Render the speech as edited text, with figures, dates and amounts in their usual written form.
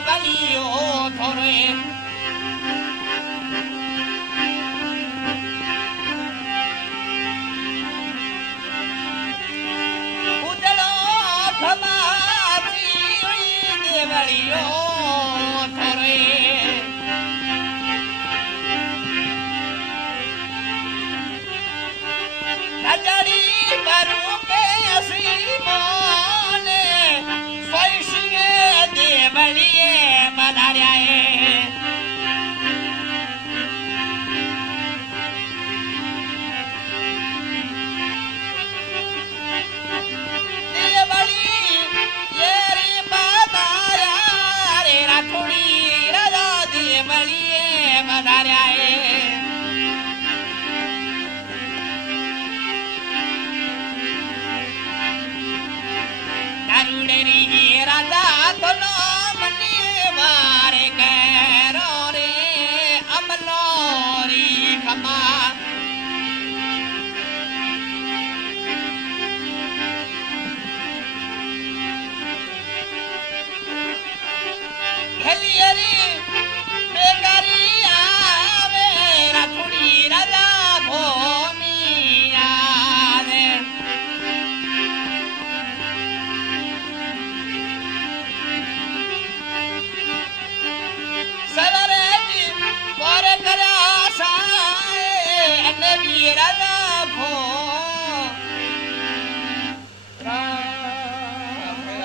દેવલિયો થોરે ઉજળો ખમાચી દેવલિયો થોરે નજરી બરુ કે અસીમોને સ્વૈશિએ દેવળીએ મનાર્યાએ દેવળી યેરી મનાર્યા રે રાખોડી રાજા દેવળીએ મનાર્યાએ દારૂડેરી રાજા તો મને મારે કેરો રે અમલોરી ખમા ખેલિયરી બેકારી આવે રાખોડી રાજા ભોમી આવે સવરેજી પોરે કર્યા સાએ અને વીરા ભો